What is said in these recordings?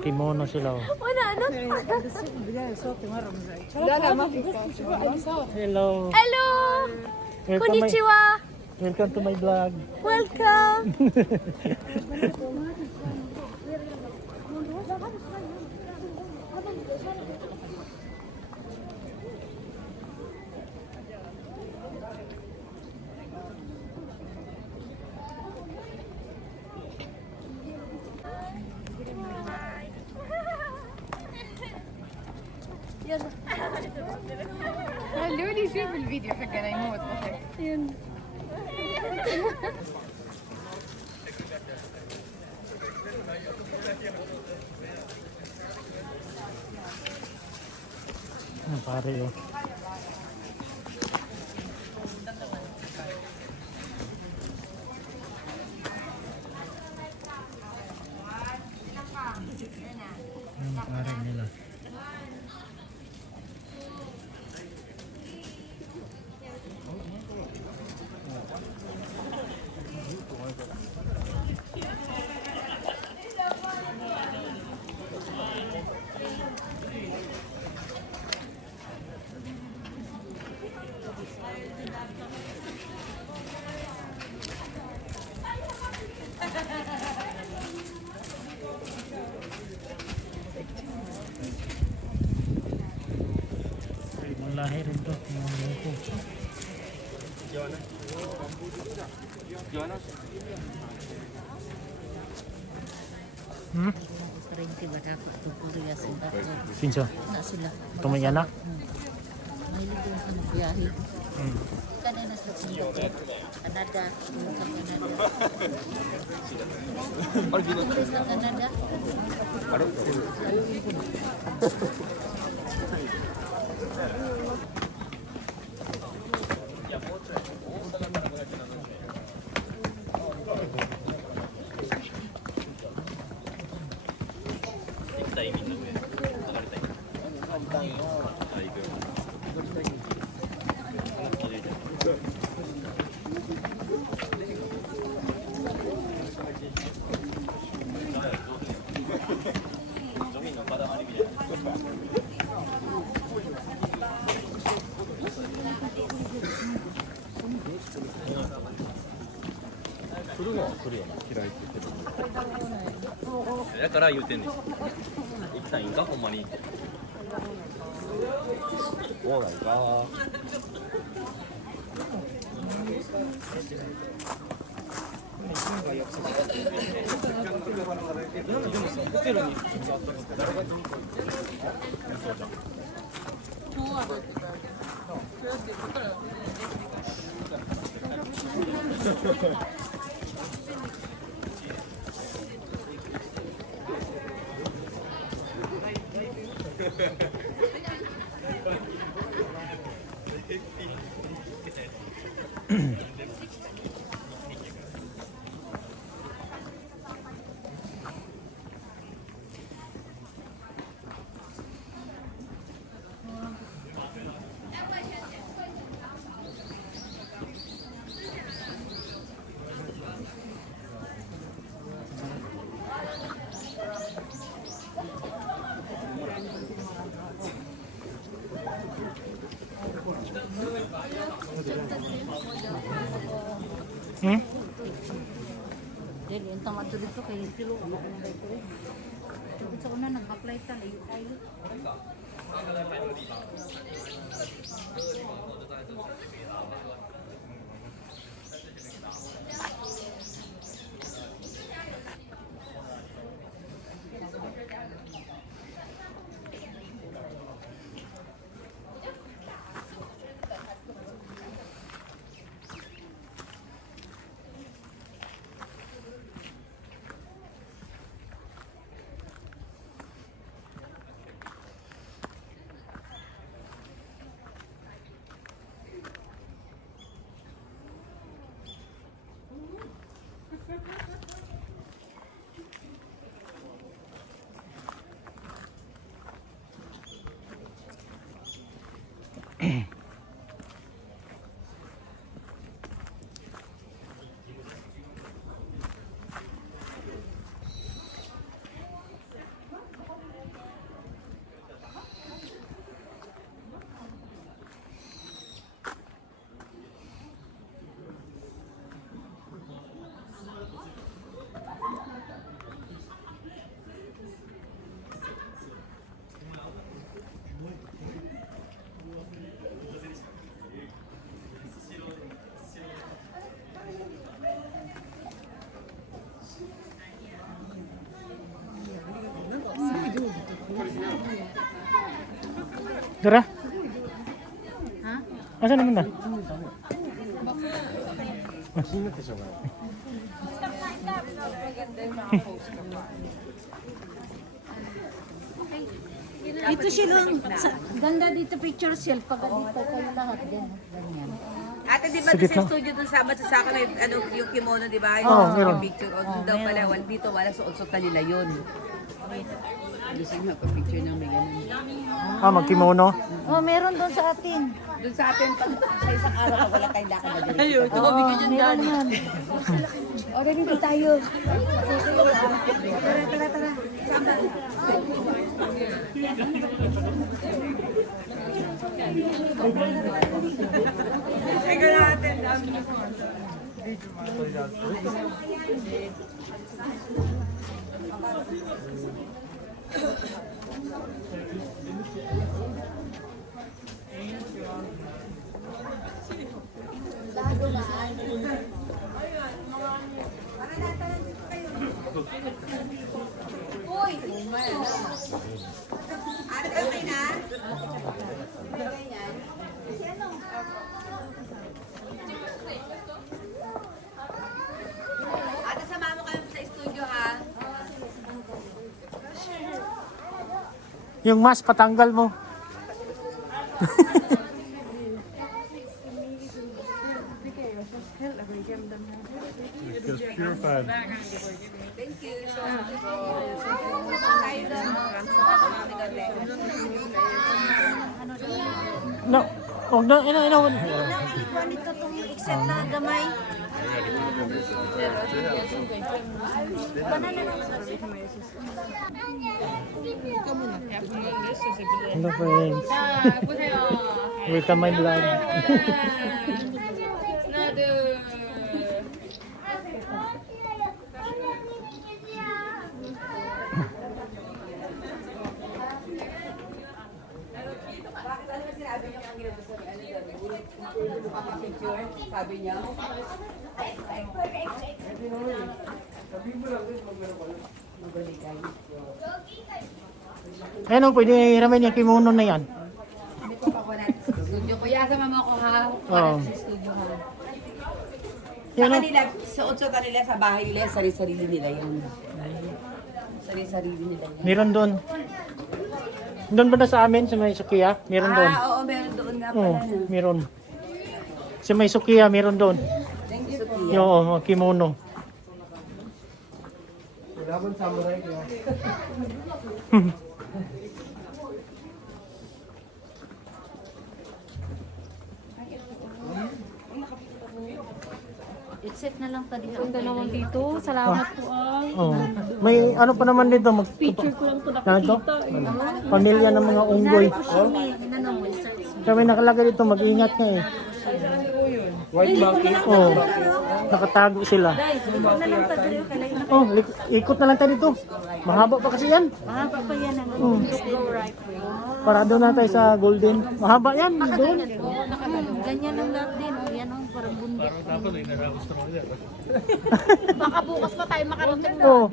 Nakakimono sila. Oh. Wala, ano? Hello. Hello! Konnichiwa! Welcome to my vlog. Welcome! يلا خلوني شوف الفيديو حقنا يموت ضحك. يلا Pare oh. Pare nila. Lahi rin to, yung lungko. Hmm? Pinso? Na sila. Ito may anak? May ligo sa magbiyahe. Hmm. Kanina sa Canada. Sa Canada.だから言うてんねん。行きたいんかほんまに。そうなんか。Hmm? Dili, yung tamad dito kay Silo. Ano na dito eh. Sa una, nag-apply ka. Layo tayo. Dara? Ha? Asa naman na? Dito silang, ganda dito picture shelf. Pag dito kayo lahat din. Ganyan. Ate, di ba Sa doon gitna. sa studio doon sa akin, ano, yung kimono, di ba? Oo, Yung meron. picture. O, doon daw pala, dito wala, suot-suot na nila yun. Gusto nyo pa picture namin ganun. Magkimono. Oh, meron doon sa atin. Doon sa atin, sa isang araw, pag wala tayong lakad na dito. Ayun, Oh, meron yan. O, dito tayo. Tara, tara, tara. Sige natin. Ate, okay na? Ate, sama mo kayo sa studio, ha? Yung mask, patanggal mo. No, huwag na, ina. Ganito itong except na gamay. Hello friends. Welcome my vlog. Sabi niya. Ayun, pwede hiramin yung kimono na yan. Hindi ko pa kunan sa studio. Kuya, sama mo ako, ha? Oo. Sa studio, ha? Sa Yan o. kanila, suot-suot nila sa bahay nila, sarili-sarili nila yan. Sarili-sarili nila yan. Meron doon. Doon ba na sa amin, sa may Sukiya? Meron doon. Oo, meron doon nga Oo, pala na. meron. Sa may Sukiya, meron doon. Thank you, Sophia. Yung mga kimono. Except na lang tadi. Punta naman dito. Salamat po ah. Oh. May ano pa naman dito mag Picture ko lang ito Ano to? nakikita. Pamilya ng mga unggoy. Inano mo, search mo. Kami nakalagay dito, mag-ingat nga eh. White monkey? Oh. Nakatago sila. Ikot na lang tadi. Oh, ikot na lang tayo dito. Mahaba pa kasi yan. Mahaba pa yan ang go right way. Para doon na tayo sa Golden. Mahaba yan, doon. Ganyan ang lahat din. O, yan ang parang bundok. Baka bukas pa tayo makarating na. Oh,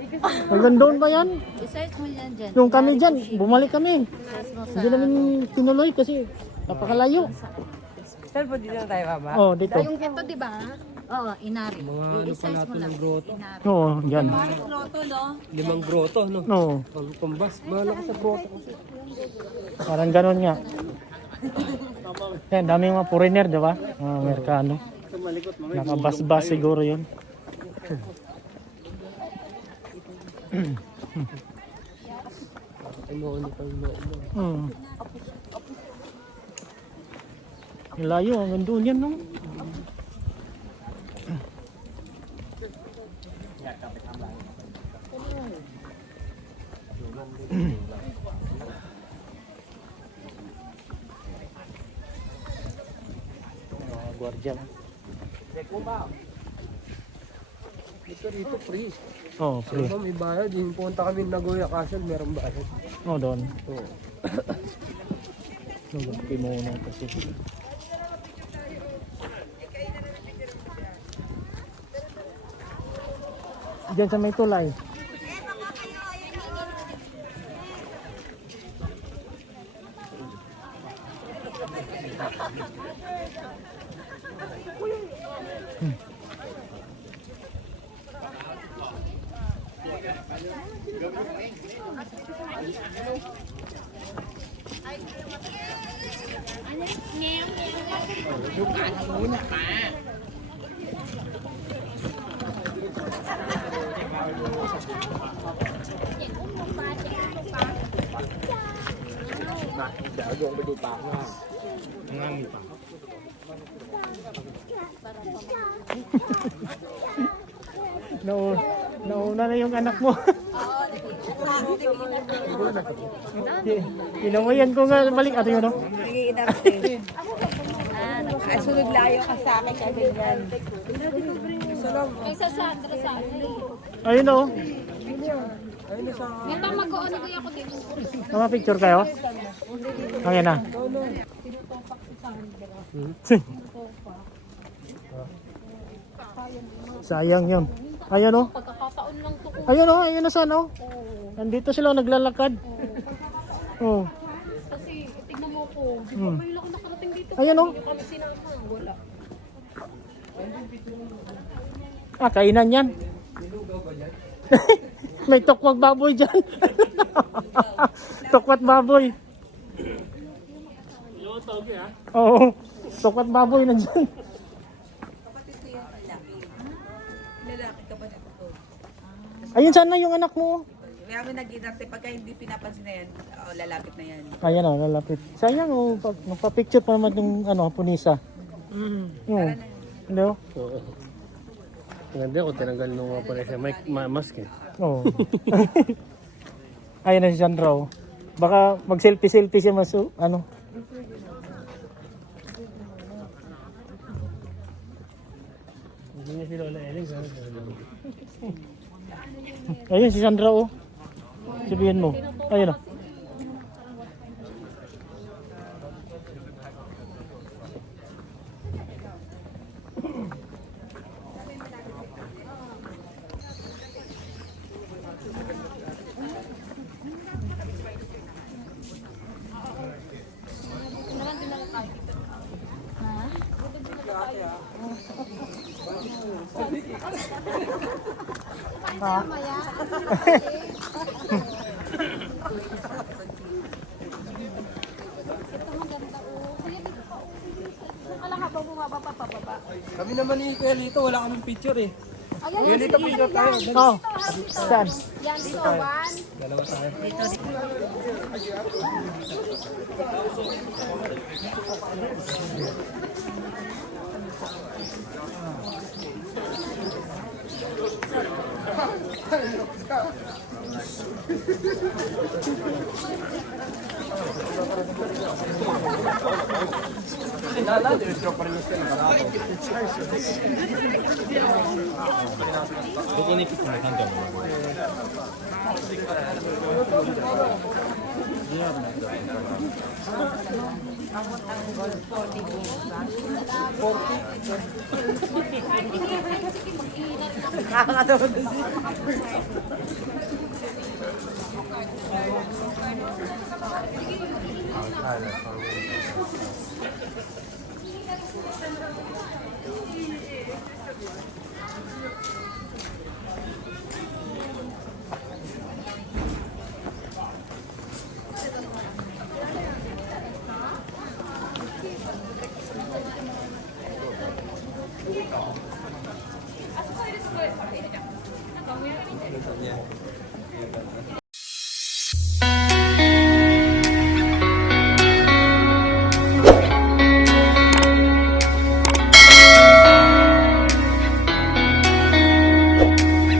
hanggang doon pa yan. I-search mo yan dyan. Yung kami dyan, bumalik kami. I-search mo sa... Hindi namin tinuloy kasi napakalayo. Sir, po dito na tayo, baba? Oh, dito. Yung ito, di ba? Oo, Inari. I-search mo lang. Inari. Oo, yan. Grotto, no? Limang grotto, no? Oo, Ang tumbas. Mahala ka sa grotto kasi. parang ganun nga. Yan, daming mga foreigner, di ba? Mga Amerikano. Nakabas-bas siguro yun. Hmm. Layo, hanggang doon yan, no? Gwardiya. Dito, free. Oh, free. Ano, may bayad. Yung punta kami ng Nagoya Castle, meron bayad. Oh, doon. Oo. Kimono kasi. Diyan sa may tulay. Nauna na yung anak mo. Tinawayan ko nga balik. Ato yun, no? Ay, sunod layo ka sa akin, sabi yan. Kaysa sa Sandra sa Ayun, no? May mag-on na ako dito. Picture kayo? Ayan na. Sayang yun. Ayun, no? Pagkakataon lang to ko. Ayun, no? Ayun na sana, no? Nandito sila naglalakad. Oh. Kasi tignan mo po. Di ba may ako nakarating dito? Ayun, no? Hindi kami sinama. Wala. Ah, kainan yan. May tokwag baboy dyan. Tokwat baboy. Oo. Tokwat baboy na dyan. Lalaki ka ba na ito? Ayun sana yung anak mo. Kaya kami nag-inarte, pagka hindi pinapansin na yan, lalapit na yan. Ayan o, lalapit. Sayang o, magpa-picture pa naman yung punisa. Oo. Hindi o? Oo. Maganda ko, tinanggal nung mga pala siya. May mask eh. Oo. Ayun na si Sandra o. Baka mag-selfie-selfie siya Hindi niya si Lola Ellen. Ayun si Sandra o. Sabihin mo. Ayun o. Kami naman ni Kuya Lito, wala kaming picture eh. Ayan, Lito, picture tayo. Oh. Saan? yan dito, Juan. Dalawa tayo.